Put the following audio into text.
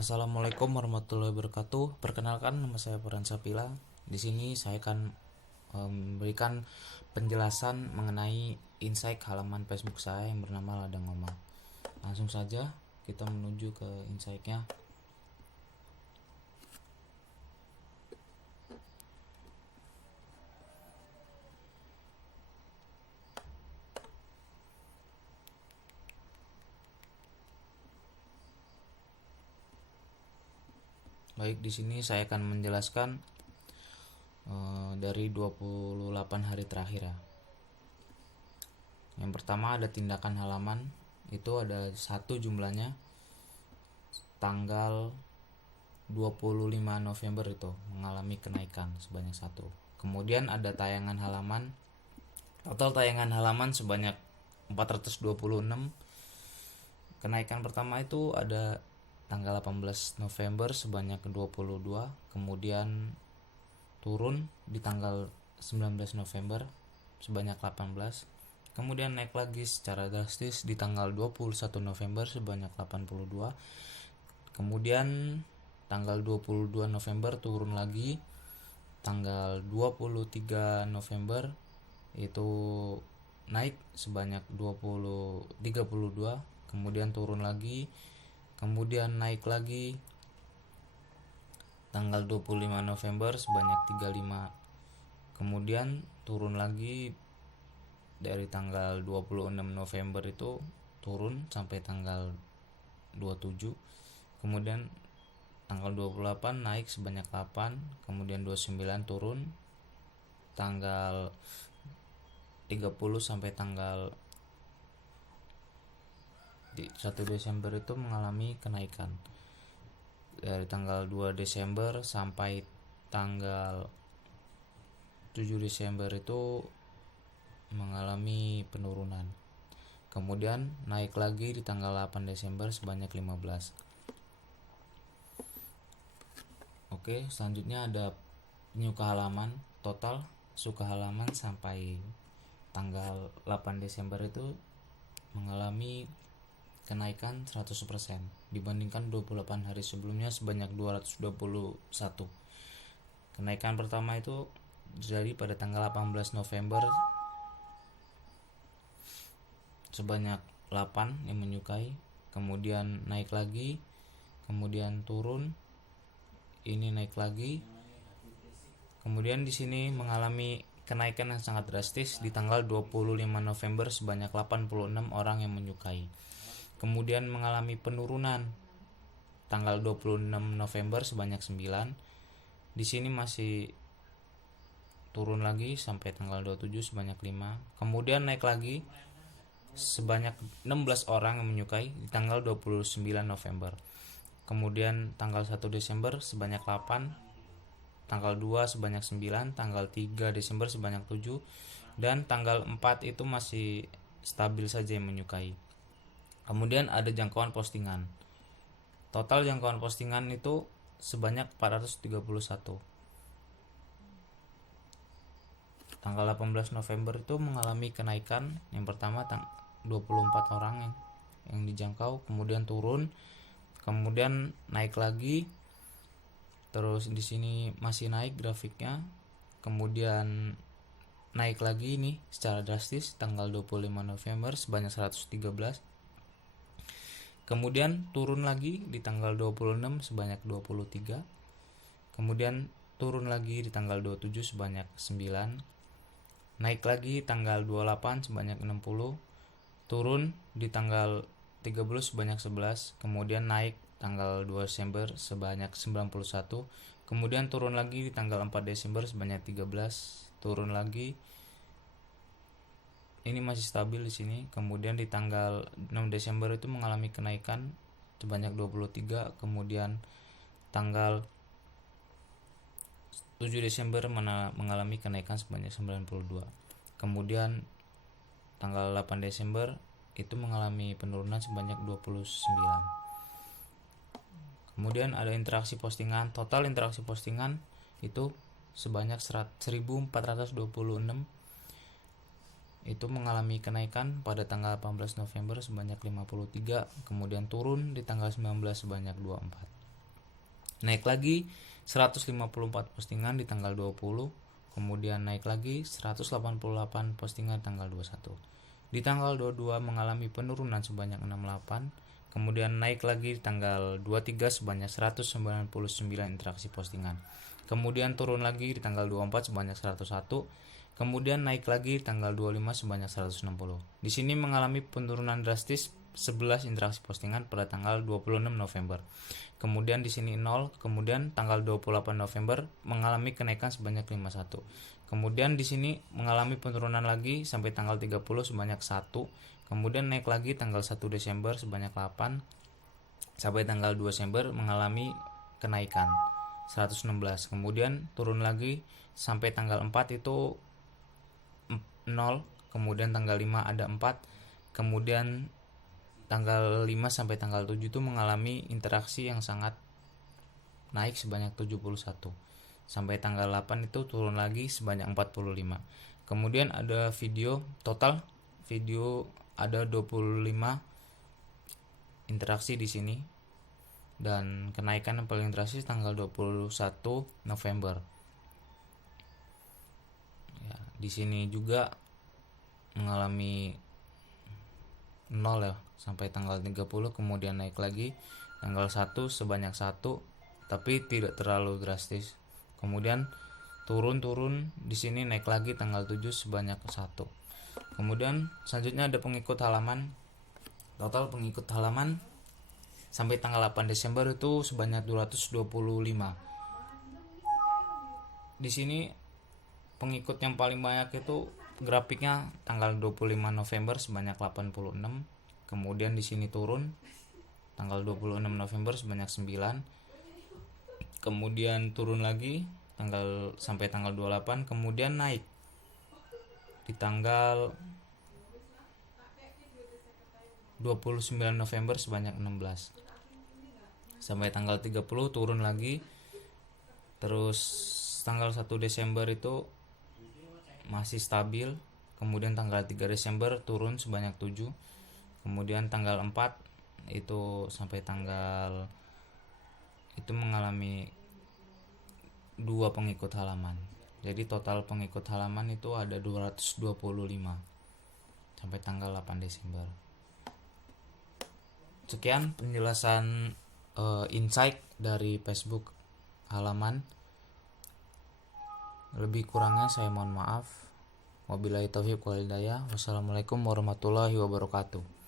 Assalamualaikum warahmatullahi wabarakatuh. Perkenalkan, nama saya Farhan Sapila. Di sini saya akan memberikan penjelasan mengenai insight halaman Facebook saya yang bernama Ladang Ngomong. Langsung saja kita menuju ke insight-nya. Baik, di sini saya akan menjelaskan dari 28 hari terakhir ya. Yang pertama ada tindakan halaman, itu ada satu jumlahnya tanggal 25 November itu mengalami kenaikan sebanyak satu. Kemudian ada tayangan halaman, total tayangan halaman sebanyak 426. Kenaikan pertama itu ada tanggal 18 November sebanyak 22, kemudian turun di tanggal 19 November sebanyak 18, kemudian naik lagi secara drastis di tanggal 21 November sebanyak 82, kemudian tanggal 22 November turun lagi, tanggal 23 November itu naik sebanyak 32, kemudian turun lagi, kemudian naik lagi tanggal 25 November sebanyak 35, kemudian turun lagi dari tanggal 26 November itu turun sampai tanggal 27, kemudian tanggal 28 naik sebanyak 8, kemudian 29 turun, tanggal 30 sampai tanggal 1 Desember itu mengalami kenaikan. Dari tanggal 2 Desember sampai tanggal 7 Desember itu mengalami penurunan. Kemudian naik lagi di tanggal 8 Desember sebanyak 15. Oke, selanjutnya ada penyuka halaman. Total suka halaman sampai tanggal 8 Desember itu mengalami kenaikan 100% dibandingkan 28 hari sebelumnya sebanyak 221. Kenaikan pertama itu terjadi pada tanggal 18 November sebanyak 8 yang menyukai, kemudian naik lagi, kemudian turun, ini naik lagi. Kemudian di sini mengalami kenaikan yang sangat drastis di tanggal 25 November sebanyak 86 orang yang menyukai. Kemudian mengalami penurunan tanggal 26 November sebanyak 9. Di sini masih turun lagi sampai tanggal 27 sebanyak 5. Kemudian naik lagi sebanyak 16 orang yang menyukai di tanggal 29 November. Kemudian tanggal 1 Desember sebanyak 8, tanggal 2 sebanyak 9, tanggal 3 Desember sebanyak 7, dan tanggal 4 itu masih stabil saja yang menyukai. Kemudian ada jangkauan postingan. Total jangkauan postingan itu sebanyak 431. Tanggal 18 November itu mengalami kenaikan. Yang pertama 24 orang yang dijangkau, kemudian turun, kemudian naik lagi. Terus di sini masih naik grafiknya. Kemudian naik lagi nih secara drastis tanggal 25 November sebanyak 113. Kemudian turun lagi di tanggal 26 sebanyak 23. Kemudian turun lagi di tanggal 27 sebanyak 9. Naik lagi tanggal 28 sebanyak 60. Turun di tanggal 30 sebanyak 11. Kemudian naik tanggal 2 Desember sebanyak 91. Kemudian turun lagi di tanggal 4 Desember sebanyak 13. Turun lagi. Ini masih stabil di sini. Kemudian di tanggal 6 Desember itu mengalami kenaikan sebanyak 23, kemudian tanggal 7 Desember mengalami kenaikan sebanyak 92. Kemudian tanggal 8 Desember itu mengalami penurunan sebanyak 29. Kemudian ada interaksi postingan. Total interaksi postingan itu sebanyak 1426. Itu mengalami kenaikan pada tanggal 18 November sebanyak 53, kemudian turun di tanggal 19 sebanyak 24. naik lagi 154 postingan di tanggal 20, kemudian naik lagi 188 postingan tanggal 21. Di tanggal 22 mengalami penurunan sebanyak 68, kemudian naik lagi di tanggal 23 sebanyak 199 interaksi postingan. Kemudian turun lagi di tanggal 24 sebanyak 101, kemudian naik lagi di tanggal 25 sebanyak 160. Di sini mengalami penurunan drastis 11 interaksi postingan pada tanggal 26 November. Kemudian di sini 0, kemudian tanggal 28 November mengalami kenaikan sebanyak 51. Kemudian di sini mengalami penurunan lagi sampai tanggal 30 sebanyak 1. Kemudian naik lagi tanggal 1 Desember sebanyak 8. Sampai tanggal 2 Desember mengalami kenaikan 116. Kemudian turun lagi sampai tanggal 4 itu 0. Kemudian tanggal 5 ada 4. Kemudian tanggal 5 sampai tanggal 7 itu mengalami interaksi yang sangat naik sebanyak 71. Sampai tanggal 8 itu turun lagi sebanyak 45. Kemudian ada video total, video ada 25 interaksi di sini, dan kenaikan yang paling drastis tanggal 21 November. Ya, di sini juga mengalami 0 ya sampai tanggal 30, kemudian naik lagi tanggal 1 sebanyak 1, tapi tidak terlalu drastis. Kemudian turun di sini naik lagi tanggal 7 sebanyak 1. Kemudian selanjutnya ada pengikut halaman. Total pengikut halaman sampai tanggal 8 Desember itu sebanyak 225. Di sini pengikut yang paling banyak itu grafiknya tanggal 25 November sebanyak 86. Kemudian di sini turun tanggal 26 November sebanyak 9. Kemudian turun lagi sampai tanggal 28, kemudian naik di tanggal 29 November sebanyak 16. Sampai tanggal 30 turun lagi. Terus tanggal 1 Desember itu masih stabil. Kemudian tanggal 3 Desember turun sebanyak 7. Kemudian tanggal 4 itu sampai tanggal itu mengalami 2 pengikut halaman. Jadi total pengikut halaman itu ada 225 sampai tanggal 8 Desember. Sekian penjelasan insight dari Facebook halaman. Lebih kurangnya saya mohon maaf. Wabillahi taufiq wal hidayah. Wassalamualaikum warahmatullahi wabarakatuh.